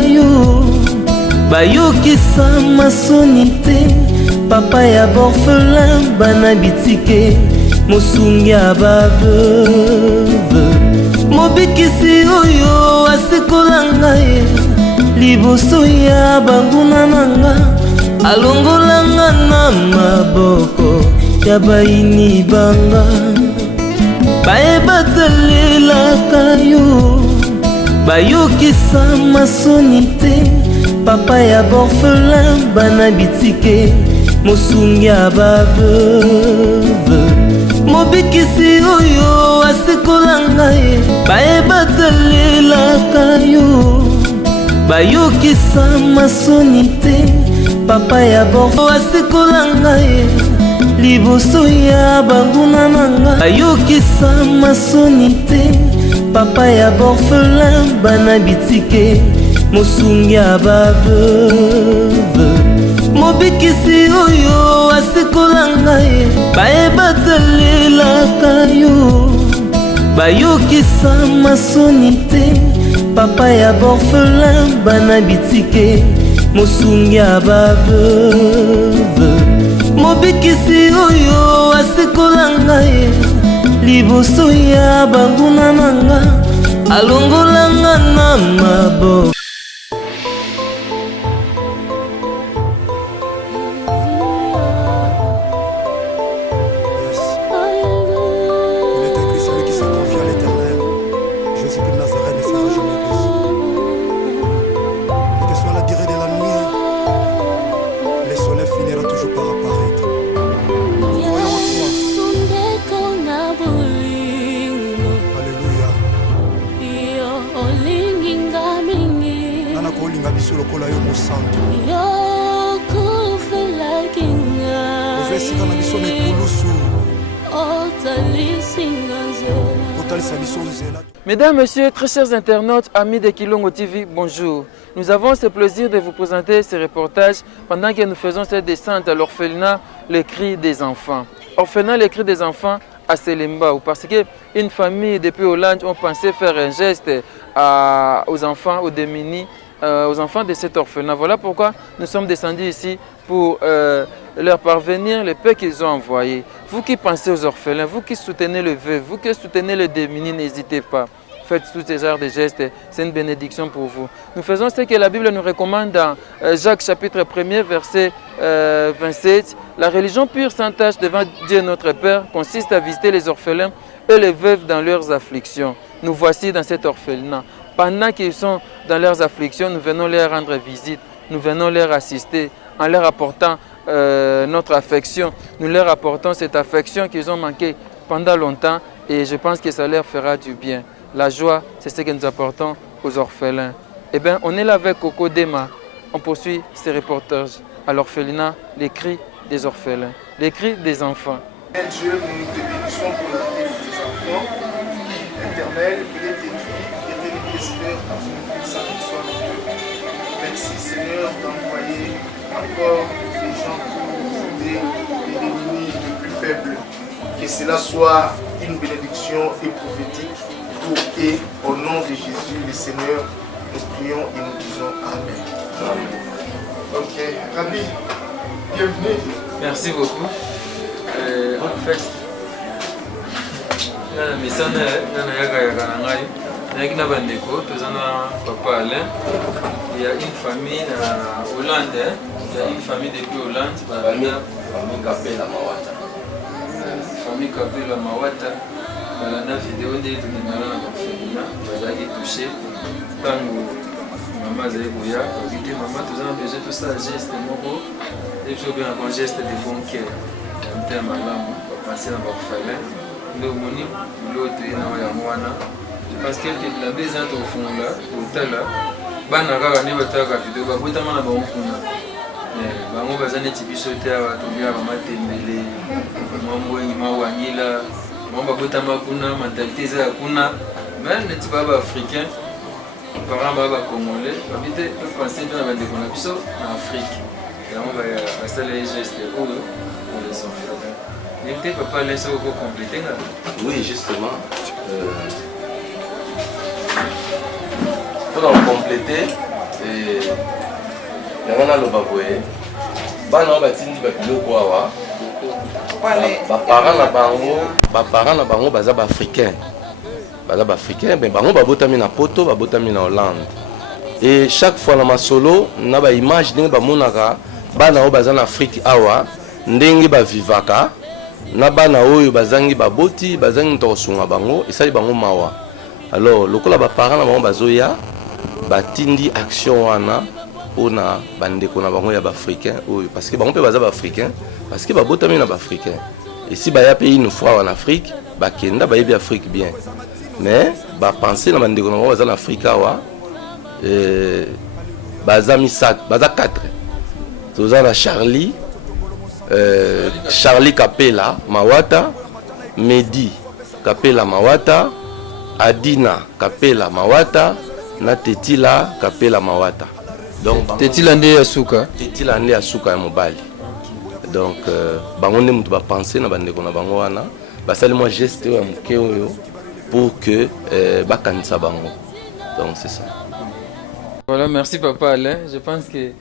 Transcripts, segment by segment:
yo bayokisa masoni te papa ya borphelin bana bitike mosungi ya baveuve mobikisi oyo asikola ngai liboso ya banguna nanga alongolanga na maboko ya baini banga bayebatalelaka yo bayokisa masoni te papa ya borphelin bana bitike mosungi ya baveuve mobikisi oyo asikola ngai bayebatalelaka yo bayokisa masoni te papa ya borphelin asikola ngai liboso ya banguna nanga bayokisa masoni te papa ya borphelin bana bitike mosungi ya baveuve mobikisi oyo asikola ngai bayebatalelaka yo bayokisa masoni te papa ya borphelin bana bitike mosungi ya baveuve mobikisi oyo asikola ngai liboso ya banguna nanga alongolanga na maboko. Mesdames, Messieurs, très chers internautes, amis de Kilongo TV, bonjour. Nous avons ce plaisir de vous présenter ce reportage pendant que nous faisons cette descente à l'orphelinat Les Cris des Enfants. Orphelinat Les Cris des Enfants à Selimbaou, parce qu'une famille depuis Hollande ont pensé faire un geste aux enfants, aux démunis, aux enfants de cet orphelinat. Voilà pourquoi nous sommes descendus ici pour leur parvenir le peu qu'ils ont envoyé. Vous qui pensez aux orphelins, vous qui soutenez le veuve, vous qui soutenez les démunis, n'hésitez pas. Faites tous ces genres de gestes, c'est une bénédiction pour vous. Nous faisons ce que la Bible nous recommande dans Jacques chapitre 1er, verset 27. La religion pure sans tache devant Dieu notre Père consiste à visiter les orphelins et les veuves dans leurs afflictions. Nous voici dans cet orphelinat. Pendant qu'ils sont dans leurs afflictions, nous venons leur rendre visite, nous venons leur assister en leur apportant notre affection. Nous leur apportons cette affection qu'ils ont manqué pendant longtemps et je pense que ça leur fera du bien. La joie, c'est ce que nous apportons aux orphelins. Eh bien, on est là avec Coco Dema. On poursuit ces reportages à l'orphelinat, les cris des orphelins, les cris des enfants. Dieu, nous te bénissons pour la vie de tes enfants. Éternel, il est écrit, éternel espère dans son puissant soit Dieu. Merci Seigneur d'envoyer encore des gens pour aider les ennemis les plus faibles. Que cela soit une bénédiction et prophétique pour et au nom de Jésus le Seigneur, nous prions et nous disons Amen. Amen. Ok, Rabbi, bienvenue. Merci beaucoup. En fait, papa Alain, il y a une famille en Hollande, il y a une famille depuis Hollande, famille Kapela Mawata. Famille Kapela Mawata, dans la vidéo de l'orphelinat, vous avez touché. Quand maman a dit maman, tu as besoin de ça, geste, et puis bien un geste de bon cœur. Un terme à l'âme, pour passer dans l'orphelin. Parce que la maison est au fond là, au tel là, banaka ne bataka vidéo babotama na bango kuna. Bango bazane tibiso te awa tobia ba matembele. Mambo yengi mawangila, mambo babotama kuna, mentalité za kuna. Mais les baba africains, parents baba congolais, babite peut penser dans la bande de biso en Afrique. Et on va ça les gestes pour les orphelins. Et papa laisse au compléter là. Oui, justement. Pour compléter, yango naloba boye bana oyo batindi babiloko awa baparent na bango baza baafricain mais bango babotami na poto babotami na Hollande et chaque fois na masolo na baimage ndenge bamonaka bana oyo baza na Afrique awa ndenge bavivaka na bana oyo bazangi baboti bazangi moto kosunga bango esali bango mawa. Alors lokola baparent na bango bazoya batindi action wana mpona bandeko na bango ya baafricain oyo parce que bango mpe baza baafricain parce que babotami na baafricain esi baya mpe une fois en Afrique bakenda bayebi Afrique bien mais bapense na bandeko na bango baza na Afrique awa baza misato baza 4 toza na Charlie Kapela Mawata, Medi Kapela Mawata, Adina Kapela Mawata, na Tetila Kapela Mawata. Donc Tetila nde asuka. Tetila nde asuka ya mobali. Donc bango nde mutu ba penser na bandeko na bango wana, basali moi geste ya muke oyo pour que bakanisa bango. Donc c'est ça. Voilà, merci papa Alain. Je pense que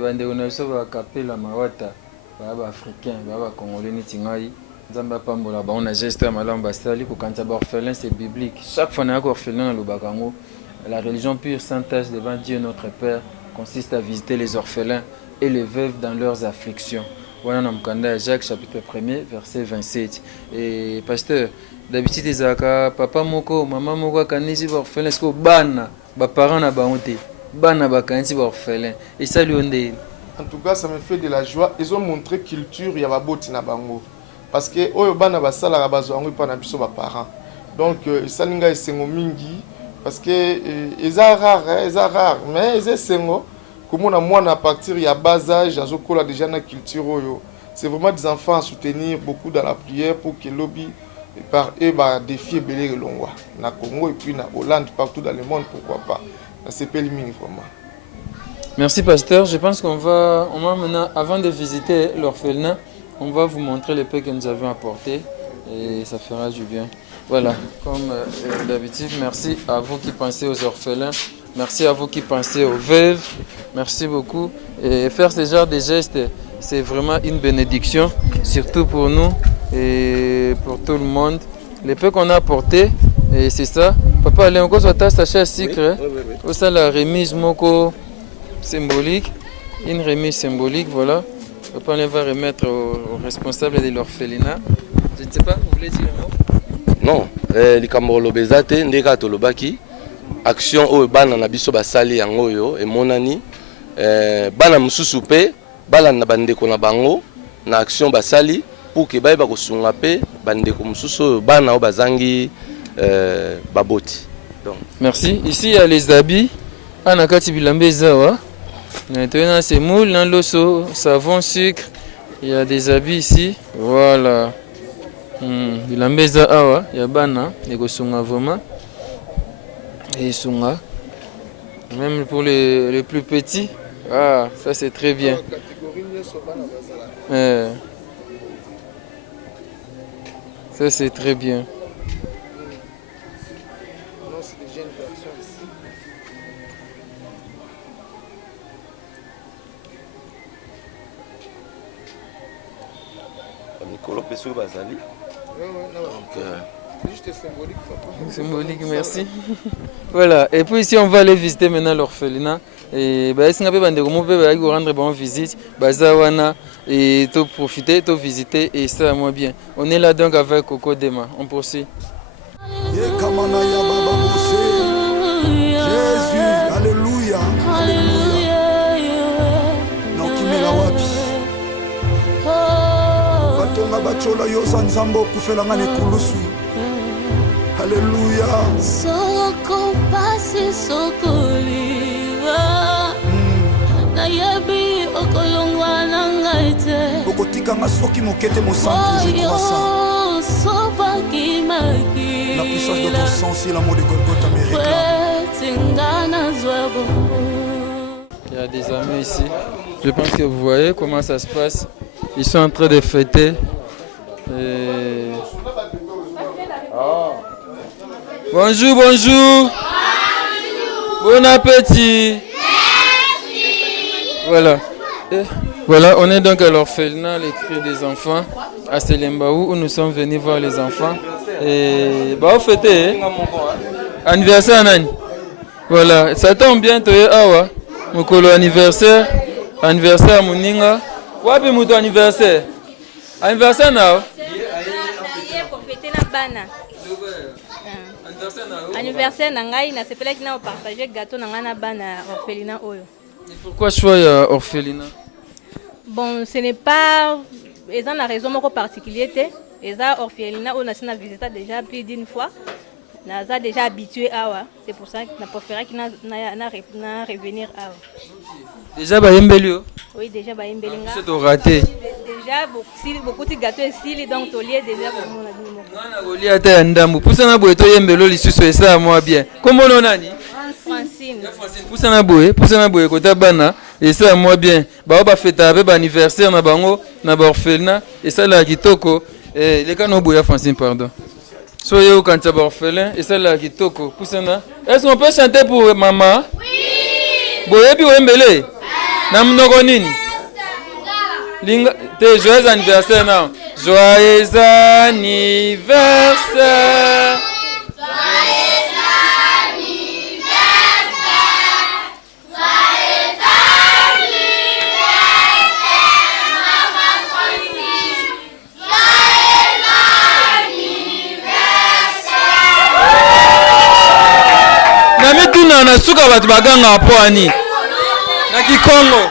bandeko na so ba Kapela Mawata baba africain baba congolais neti ngai nzamba pambola ba on a geste ya malamu basali ko kanta ba orphelin c'est biblique chaque fois na ko orphelin na lubakango la religion pure sans tache devant Dieu notre Père consiste à visiter les orphelins et les veuves dans leurs afflictions. Voilà na mkanda ya Jacques chapitre 1er verset 27 et pasteur d'habitude ezaka papa moko mama moko kanisi ba orphelin sko bana ba parents na ba honte bana ba kanisi ba orphelin et ça lui onde. En tout cas, ça me fait de la joie. Ils ont montré culture, il y a boti na bango. Parce que oyo bana basala la bazo ango pa na biso ba parents. Donc salinga esengo mingi parce que ils are rare mais ils esengo comme na moi à partir il y a bas âge azokola déjà na culture oyo. C'est vraiment des enfants à soutenir beaucoup dans la prière pour que lobby par eux ba défier belé longwa na Congo et puis na Hollande partout dans le monde pourquoi pas. C'est pas limite vraiment. Merci pasteur, je pense qu'on va maintenant, avant de visiter l'orphelinat, on va vous montrer les paix que nous avons apportés et ça fera du bien. Voilà, comme d'habitude, merci à vous qui pensez aux orphelins, merci à vous qui pensez aux veuves, merci beaucoup. Et faire ce genre de gestes, c'est vraiment une bénédiction, surtout pour nous et pour tout le monde. Les paix qu'on a apportés, et c'est ça. Papa, allez, on va t'acheter un sucre, ou ça la remise moko symbolique, une remise symbolique, voilà. Papa, on va remettre aux responsables de l'orphelinat. Je ne sais pas, vous voulez dire un mot? Non, les Kamoro Bezate, Ndeka Tolobaki, action au bana na biso basali yango yo et monani bana mususu pe bala na bandeko na bango na action basali pour que ba kosunga pe bandeko mususu bana o bazangi baboti. Donc merci. Ici il y a les habits. Anakati bilambe zawa. Maintenant c'est moule, dans l'osso, savon, sucre. Il y a des habits ici. Voilà. Bilambe zawa, il y a bana, il y a sunga vraiment. Et sunga. Même pour les plus petits. Ah, ça c'est très bien. Ça c'est très bien. Juste symbolique. Symbolique, merci. Voilà, et puis ici on va aller visiter maintenant l'orphelinat. Et si on peut rendre bonne visite, et tout profiter, tout visiter, et ça moi bien. On est là donc avec Coco Dema, on poursuit. Jésus, alléluia. Donc il met la wapi. Batonga bachola yosa nzambo kufela ngane kulusu. Alléluia. Soko pasi sokoliwa. Na yebi okolongwa na ngaite. Okotika ngasoki mokete mosantu je crois ça. Sopa kimaki. La puissance de ton sang c'est l'amour de Golgotha me réclame. Il y a des amis ici. Je pense que vous voyez comment ça se passe. Ils sont en train de fêter. Et... Bonjour, bonjour. Bon appétit. Voilà. Et voilà, on est donc à l'orphelinat, les cris des enfants, à Selembaou, où nous sommes venus voir les enfants. Et bah, on fêtait anniversaire Nani. Voilà, ça tombe bien, tu es awa. Mokolo anniversaire, anniversaire Muninga. Wapi muto anniversaire? Anniversaire now? Anniversaire nangai na sepela qui na partager gâteau nanga na bana orphelinat oyo. Et pourquoi choisir orphelinat? Bon, ce n'est pas ils ont la raison moko particulière. Ils ont orphelinat oyo na visité déjà plus d'une fois. Naza déjà habitué à c'est pour ça que na préféré qu'il na revenir à. Déjà Bayembelio? Oui, déjà Bayembelinga. C'est raté. Déjà beaucoup de gâteaux ici donc tolier déjà pour mon ami. Nana goli ata ndambu. Pusana boye to yembelo lisusu esa moi bien. Comment on nani? Francine. Pusana boye kota bana esa moi bien. Ba ba fêta ba anniversaire na bango na ba orphelinat et ça la kitoko les cas no boya Francine pardon. Soyez au cancer orphelin et celle-là qui toko. Est-ce qu'on peut chanter pour maman? Oui. Boyebi Wembele. Namnoko nini? Linga, t'es joyeux anniversaire now. Joyeux anniversaire. Tuna na suka batu baganga hapo ani na Kikongo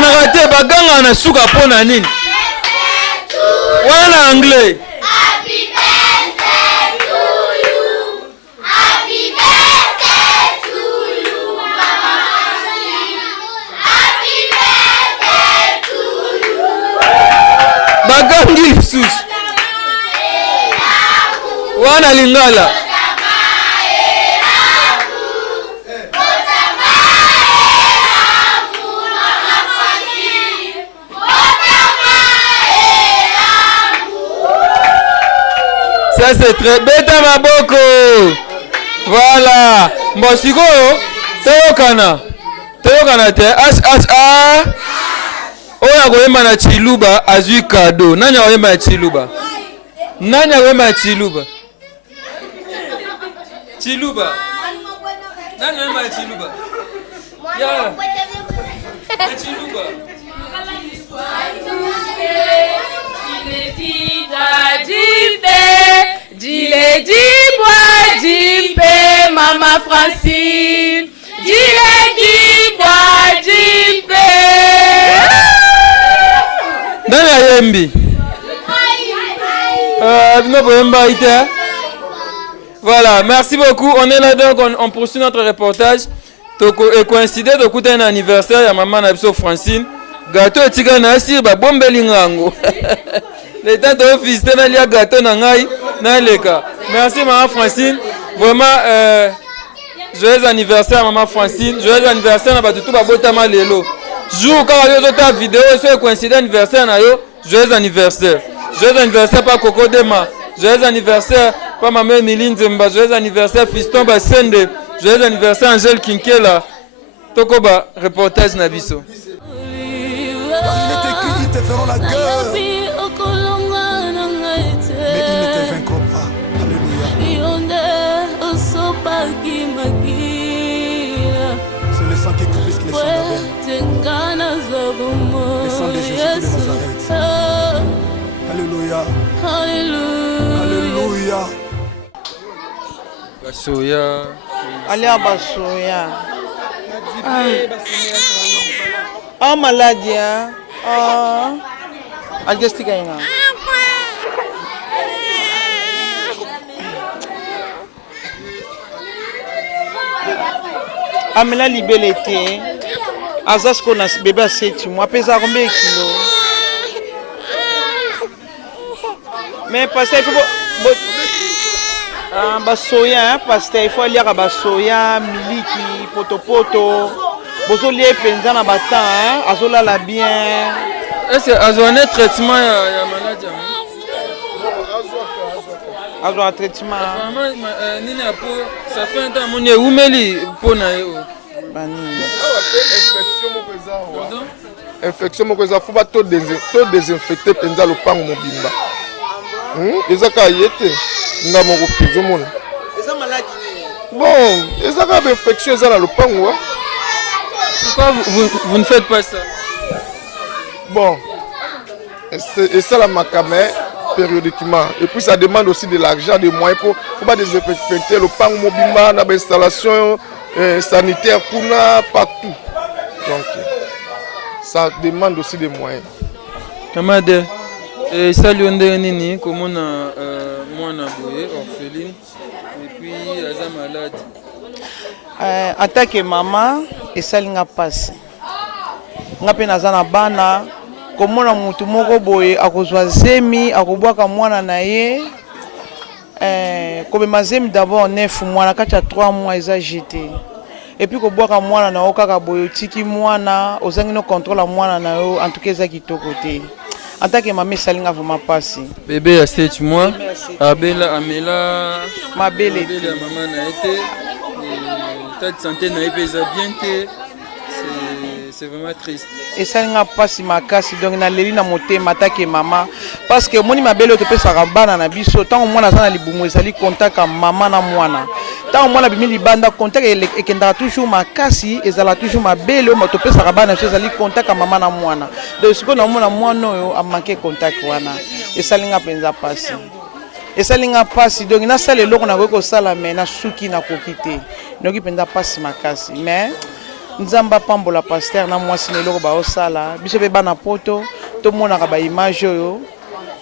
na te baganga na suka pona nini wana anglais. Bagangi lisusu wana lingala ça c'est très beta maboko. Voilà mbosiko teyokana te a oya koyemba na Chiluba azui kado. Nani akoyemba na Chiluba? Nani akoyemba na Chiluba? Chiluba. Nani akoyemba na Chiluba? Ya. Na Chiluba. Mama Francine. Nani ayembi? Voilà, merci beaucoup. On est là donc, on poursuit notre reportage. Et coïncidé de couper un anniversaire à maman Nabso Francine. Gâteau et tigre nasir, ba bombe lingango. Les temps de office, t'es allé à gâteau nangai, n'aleka. Merci maman Francine. Vraiment, joyeux anniversaire maman Francine. Joyeux anniversaire na batutu ba botama lelo. Jour quand on a ta vidéo sur coïncident anniversaire na yo, joyeux anniversaire. Joyeux anniversaire pas Coco Dema. Joyeux anniversaire pas maman Emiline Zemba. Joyeux anniversaire Fiston Basende. Joyeux anniversaire Angèle Kinkela. Tokoba reportage Nabiso. Il est écrit, ils te feront la guerre, mais ils ne te vaincront pas. Alléluia. C'est le sang qui confisque les sangs d'Abel. Le sang de Jésus de Nazareth. Alléluia. Alléluia. Basoya. Allez à Basoya. Ah, maladie. Ah, Algestika. Amela libelete. Azasko na bébé à 7 mois. Pesa combien de kilos? Mais parce qu'il faut. Basoya, parce qu'il faut aller à Basoya, miliki, poto. bozolia penza na batan azolala bien. Est-ce que azone traitement ya maladie azwa traitement nini apo ça fait un temps moni umeli pona yo bani infection moko eza fo ba to désinfecter penza lopango mobimba eza ka yete nga moko pizo mona eza maladie bon eza ka infection eza na lopango. Pourquoi vous ne faites pas ça? Bon, et ça la macamé périodiquement. Et puis ça demande aussi de l'argent, des moyens pour pas désinfecter le pan mobile, l'installation sanitaire partout. Donc ça demande aussi des moyens. Kamade, et ça lui nini comme on a moi na boye orpheline et puis aza malade. Attaque maman et ça linga passe. Nga pe naza na bana komona mutu moko boye akozwa zemi akobwaka mwana na ye kobema zemi d'abord 9 mwana kati ya 3 mois eza jeté et puis kobwaka mwana na yo kaka boye otiki mwana ozangi no contrôle mwana na yo en tout cas eza kitoko te en tant que maman salinga vraiment passi bébé à 7 mois abela amela mabele ya maman na été état de santé na epeza bien te. C'est vraiment triste. Et ça n'a pas si ma casse donc na leli na motema take maman parce que moni mabele to pesa rabana na biso tant mwana za na libumu ezali contact ka maman na mwana tant mwana bimi libanda contact ekenda toujours ma kasi ezala toujours mabele o to pesa rabana ezali contact ka maman na mwana donc siko na mwana mwana oyo a manquer contact wana et ça linga penza passi et ça linga passi donc na sala eloko na ko sala mais na suki na kokite donc penza passi ma kasi mais nzamba pambola pasteur na mwasi neloko ba osala biso pe bana poto to mona ka ba image oyo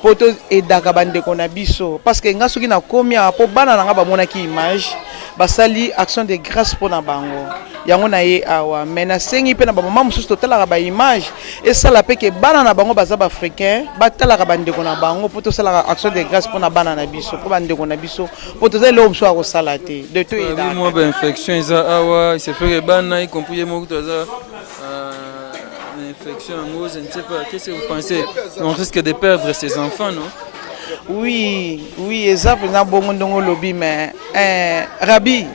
poto edaka bandeko na biso parce que nga soki na komia po bana nga ba mona ki image basali action de grâce pour na bango yango na ye awa mais na sengi pe na ba mama mususu totala ba image et ça la pe ke bana na bango baza ba africain batala ka bandeko na bango poto sala action de grâce pour na bana na biso po bandeko na biso poto za le obso ko sala te de to eda moi ba infection isa awa il se fait bana y compris mo to za infection en je ne sais pas qu'est-ce que vous pensez on risque de perdre ses enfants non? Oui, exemple na bongo ndongo lobby mais Rabi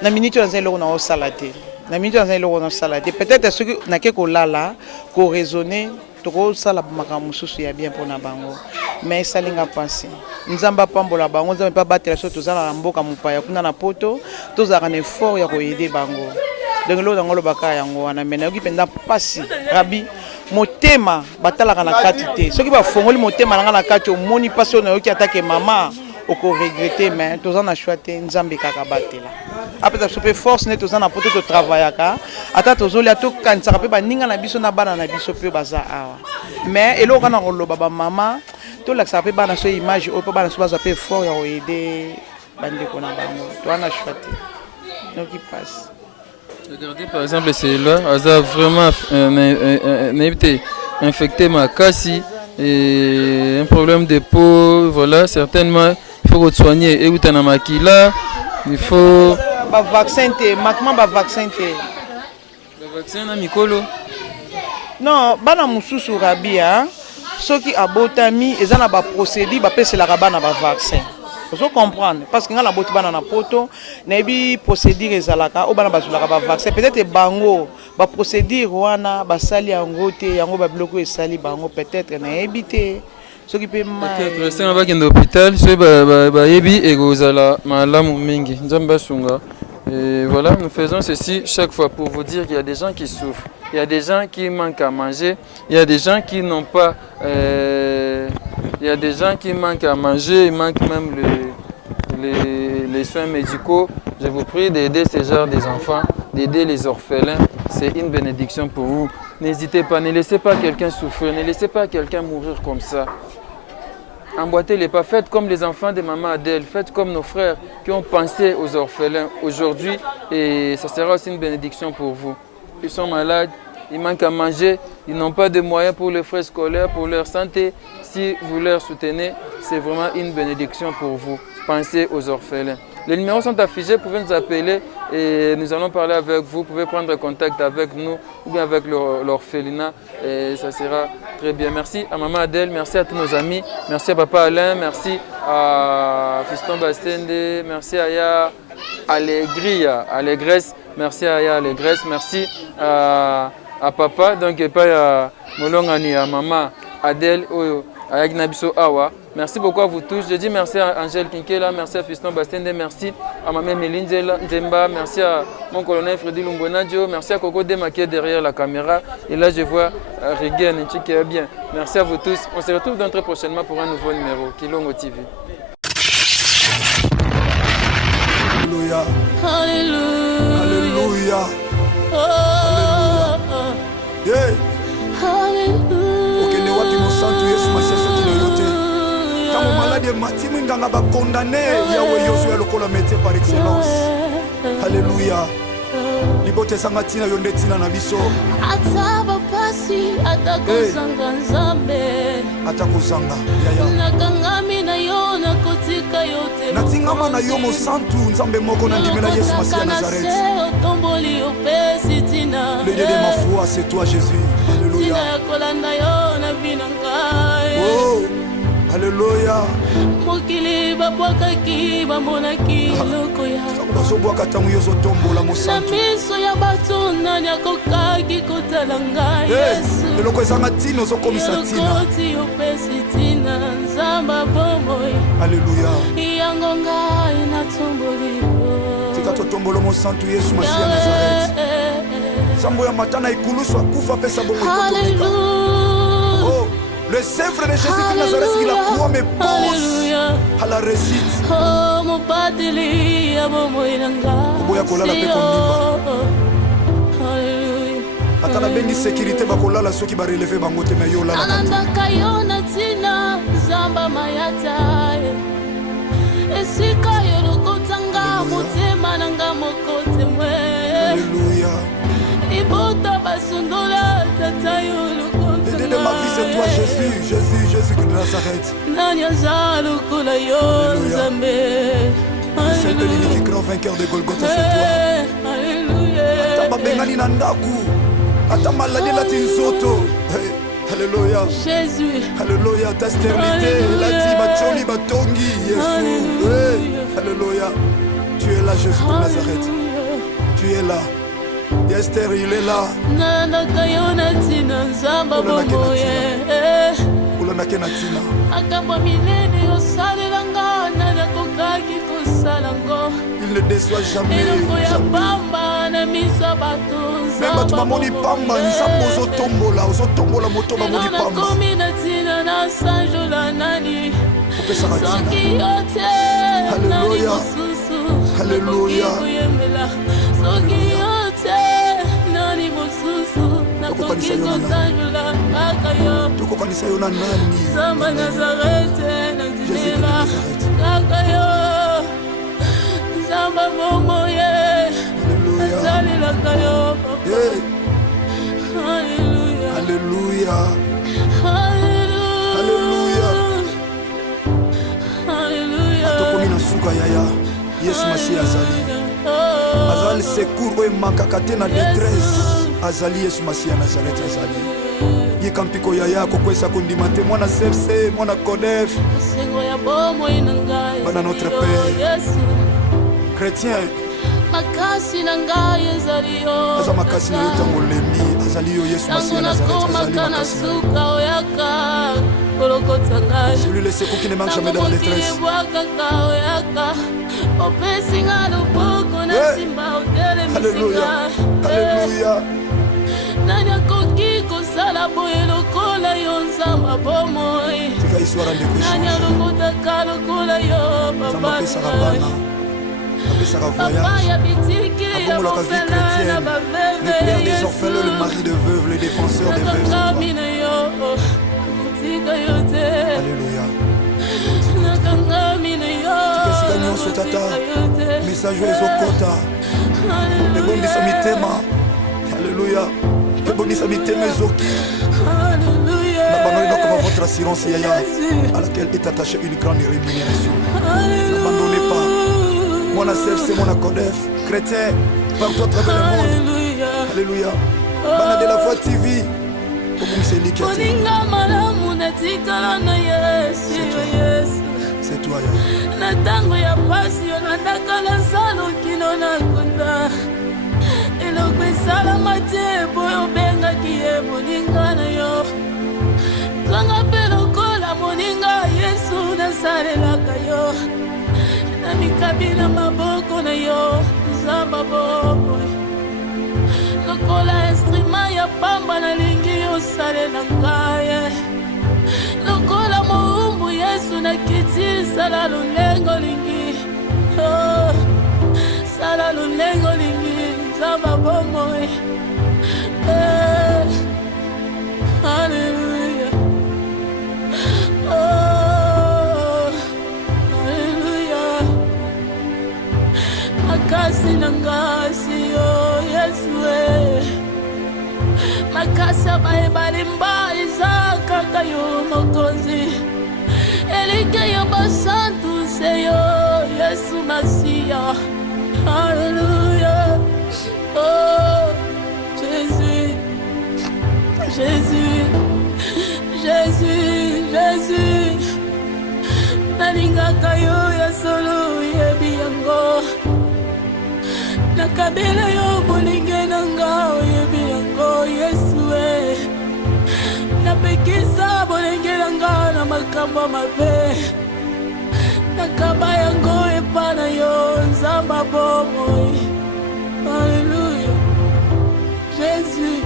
na minute on zelo na salate. Na minute on zelo na salate. Peut-être ce que na ke ko lala, ko raisonner, to ko sala makambo susu ya bien pour na bango. Mais ça linga penser. Nzamba pambola bango, nzamba pas battre so to zala na mboka mupaya kuna na poto, to zala na effort ya ko aider bango. Donc lo ngolo baka yango wana mena yoki penda pasi Rabi motema batalaka na kati te soki bafongoli motema nanga na kati omoni pasi oyo nayoki atake mama oko regretter mais toza na choix te nzambe kaka batela apesa biso mpe force ne toza na poto totravaillaka ata tozolia tokanisaka mpe baninga na biso na bana na biso mpe baza awa mais eloko kana koloba bamama tolakisaka mpe bana so image oyo mpe bana so bazwa mpe fort ya koyede bandeko na bango toza na choix te noki passe. Regardez par exemple celui-là, elle a vraiment infecté ma cassie et un problème de peau, voilà, certainement il faut soigner et où t'en as maquillé il faut vaccin te, maintenant vaccin te. Le vaccin na mikolo. Non, bana mususu rabia, soki abotami ezana ba procédure ba pesela bana ba vaccin. Vous comprendre parce que nga la boti bana na poto na bi procédure ezalaka o bana bazulaka ba vaccin peut-être bango ba procédure wana ba sali yango te yango ba biloko esali bango peut-être na ebité soki pe peut-être c'est na ba kende hôpital so ba yebi ekozala malamu mingi nzamba sunga. Et voilà, nous faisons ceci chaque fois pour vous dire qu'il y a des gens qui souffrent, il y a des gens qui manquent à manger, il y a des gens qui n'ont pas, il y a des gens qui manquent à manger, il manque même les soins médicaux. Je vous prie d'aider ces genres des enfants, d'aider les orphelins. C'est une bénédiction pour vous. N'hésitez pas, ne laissez pas quelqu'un souffrir, ne laissez pas quelqu'un mourir comme ça. Emboîtez-les pas, faites comme les enfants de maman Adèle, faites comme nos frères qui ont pensé aux orphelins aujourd'hui et ça sera aussi une bénédiction pour vous. Ils sont malades, ils manquent à manger, ils n'ont pas de moyens pour les frais scolaires, pour leur santé. Si vous leur soutenez, c'est vraiment une bénédiction pour vous. Pensez aux orphelins. Les numéros sont affichés, vous pouvez nous appeler et nous allons parler avec vous. Vous pouvez prendre contact avec nous ou bien avec l'orphelinat et ça sera très bien. Merci à Maman Adèle, merci à tous nos amis, merci à Papa Alain, merci à Fiston Bastende, merci à Ya Allégresse, merci à Ya Allégresse, merci à Papa, donc et pas à Molongani, à Maman Adèle, à Yagnabiso Awa. Merci beaucoup à vous tous. Je dis merci à Angèle Kinkela, merci à Fiston Bastende, merci à ma mère Méline Zemba, merci à mon colonel Freddy Lumbonadio, merci à Coco Dema qui est derrière la caméra. Et là, je vois Regen qui est bien. Merci à vous tous. On se retrouve très prochainement pour un nouveau numéro, Kilongo TV. Alléluia. Alléluia. Alléluia. Yeah. Okende wapi mosantu Yesu Masiya yote. Tango malade matimu nganga ba condamné Yahweh Yosué lokola métier par excellence. Alléluia. Libote sanga tina yonde tina na biso. Ataba pasi atakozanga nzambe. Atakozanga yaya. Nakangami na yo na kotika yote. Natingama na yo mosantu nzambe moko na ndimela Yesu Masiya Nazareth. Otomboli opesi tina. Le Dieu de ma foi, c'est toi Jésus. Alléluia. Oh, alléluia. Mokili babwakaki bamonaki lokoya. Bazobwaka tango yo zotombola mosantu. Na miso ya bato nani akokaki kotala ngai Yesu. Eloko ezanga tina ozokomisa tina. Elokoti opesi tina nzamba bomoi. Alléluia. Yango ngai natomboli yo. Tika totombolo mosantu Yesu Masiya Nazareth. Sambo ya matana ikulusu akufa pesa bongo ikotomeka. Oh, le sèvre de Jésus de Nazareth qui la croix me pose à la récite. Oh, mon pateli abomo inanga. Boya kolala pe kondimba. Alléluia. Atala bengi sécurité bakolala soki ba relever bango te me yo la. Ananda kayona tina zamba mayata. Esika yo lokotanga motema nanga mokote mwe. Alléluia. Ibota basundola tata yo lokotanga. L'idée de ma vie c'est toi Jésus, Jésus, Jésus de Nazareth. Nanya zalo kula yo nzambe. Le seul de l'unique grand vainqueur de Golgotha c'est toi. Alléluia. Ata babengani na ndaku. Ata maladi la tinzoto. Alléluia. Jésus. Alléluia. Ta stérilité, la tibacholi batongi Jésus. Alléluia. Tu es là Jésus de Nazareth. Tu es là. Esther, il est là. Nana kayona tina nzamba bomoye. Ulana kena tina. Akamba minene osalelanga nana kokaki kosalango. Il ne déçoit jamais. Eloko ya pamba na misa bato nzamba. Même tu mamoni pamba nzambo ozotombola, ozotombola moto mamoni pamba. Nana komina tina na sanjola nani. Opesaka tina. Soki yote. Alléluia. Alléluia. Soki yote. Nani mosusu. Nakoki kosanjola akayo. Tokokanisa yo na nani? Zamba Nazareth nazimela kakayo. Zamba momoye. Nazalela kayo. Alléluia. Alléluia. Alléluia. Alléluia. Atokomi na suka yaya. Yesu Masiya azali. Azali secours oyo emakaka te na détresse. Azali Yesu Masiya Nazareth azali. Yeka mpiko yaya kokwesa kondima te mwana sepse mwana kodef. Bana notre Père. Chrétien. Makasi na ngai ezali yo. Aza makasi na yo tango lemi. Azali yo Yesu Masiya Nazareth azali makasi na yo. Celui le secours qui ne manque jamais dans la détresse. Alléluia. Alléluia. Nanya koki kosala boye lokola yo nzamba bomoi. Tika histoire de péché. Nanya lokota ka lokola yo papa. Papa ya bitiki ya chrétienne. Le père des orphelins, le mari de veuves, le défenseur des veuves. Alléluia. Tikesika nyonso tata. Message ezokota. Ebondisa mitema. Alléluia. Ebondisa mitema ezoki. N'abandonnez pas votre assurance yaya à laquelle est attachée une grande rémunération. N'abandonnez pas. Mon CFC, mon Codef, chrétien, partout à travers le monde. Alléluia. Bana de la foi TV. C'est toi, na tango ya pasi yo natakala salo kino na kunda eloko esalama te boyo bengaki ye moninga na yo kanga mpe lokola moninga yesu nasalelaka yo na mikabi na maboko na yo zamba bobo lokola instrument ya pamba nalingi yosalela ngai lokola moumbu yesu nakiti sala lulengo lingi sala lulengo lingi zamba bomoi Hallelujah. Hallelujah. Makasi nangasi yo yesu makasi abayebalimba izakaka yo mokonzi elike yo basantu seyo yesu masiya Alléluia. Oh Jésus, Jésus, Jésus, Jésus nalingaka yo ya solo yebi yango nakabela yo bolinge nanga oyebi yango yesu napekisa bolinge nanga na makambo mabe nakaba yango epana yo nzamba bomoi Alléluia. Jésus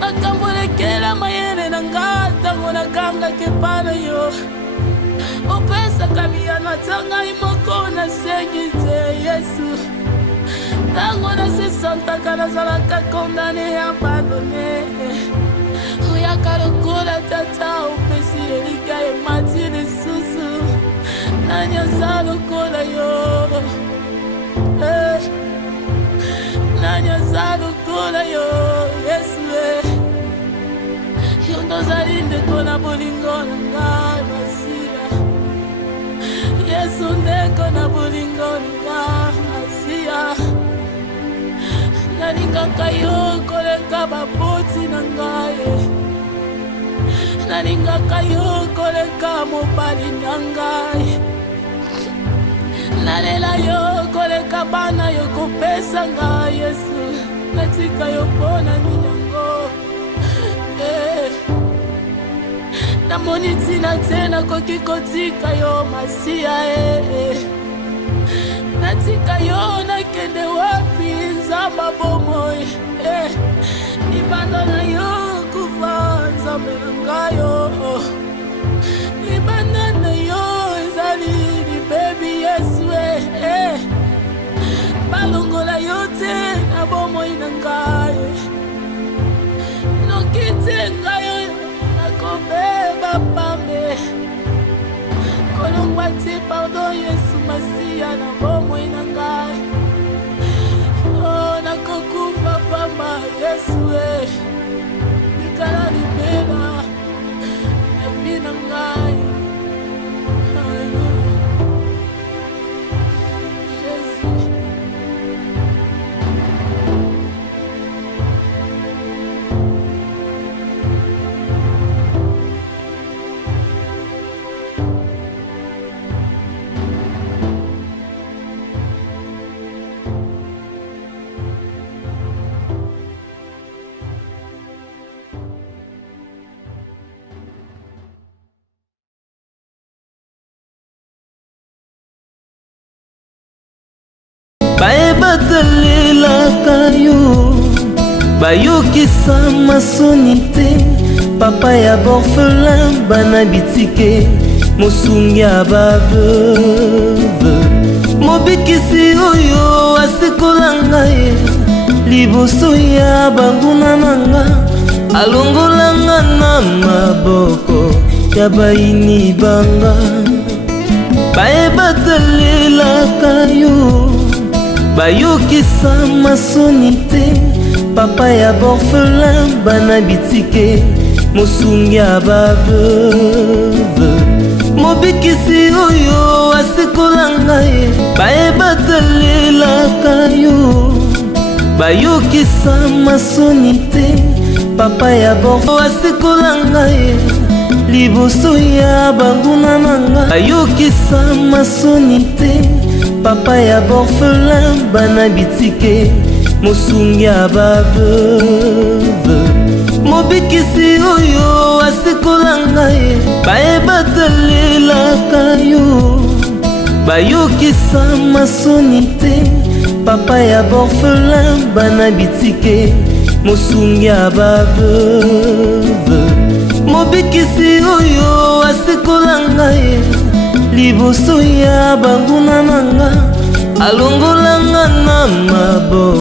akambolekela mayele nanga tango nakangaka epana yo opesaka miyano atanga imoko nasengi te yesu tango nasesantaka nazalaka kondane ya bandone oyaka lokola tata opesi elika emati lisusu nani aza lokola yo nani aza lokola yo yesu yo ndozali ndeko na bolingo na ngai masiya yesu ndeko na bolingo na ngai masiya nalingaka yo koleka bapoti na ngai nalingaka yo koleka mobali na ngai nalela yo koleka bana yo kopesa ngai yesu natika yo mpona minyango namoni ntina te nakoki kotika yo masiya natika yo nakende wapi nzamba bomoi libanda na yo kufa nzambe na ngayo libanda na yo ezali libebi yesu balongola yo te na bomoi na ngayo noki te ngayo nakobeba pambe kolongwa te pardon yesu masiya na bomoi na ngai nakokufa pamba yesu likala libela epi na ngai Hallelujah. Jésus. bayebatalelaka yo bayokisa masoni te papa ya borfelin bana bitike mosungi ya baveuve mobikisi oyo asekolanga ye liboso ya banguna nanga alongolanga na maboko ya bayini banga bayebatalelaka yo bayokisa masoni te papa ya borfelin bana bitike mosungi ya baveuve mobikisi oyo asikola ngai bayebatelelaka yo bayokisa masoni te papa ya borfo asikola ngai liboso ya banguna na ngai bayokisa masoni te papa ya borfelin bana bitike mosungi ya baveuve mobikisi oyo asikola ngai bayebatelelaka yo bayokisa masoni te papa ya borfelin bana bitike mosungi ya baveuve mobikisi oyo asikola ngai liboso ya banguna na nga alongolanga na mabo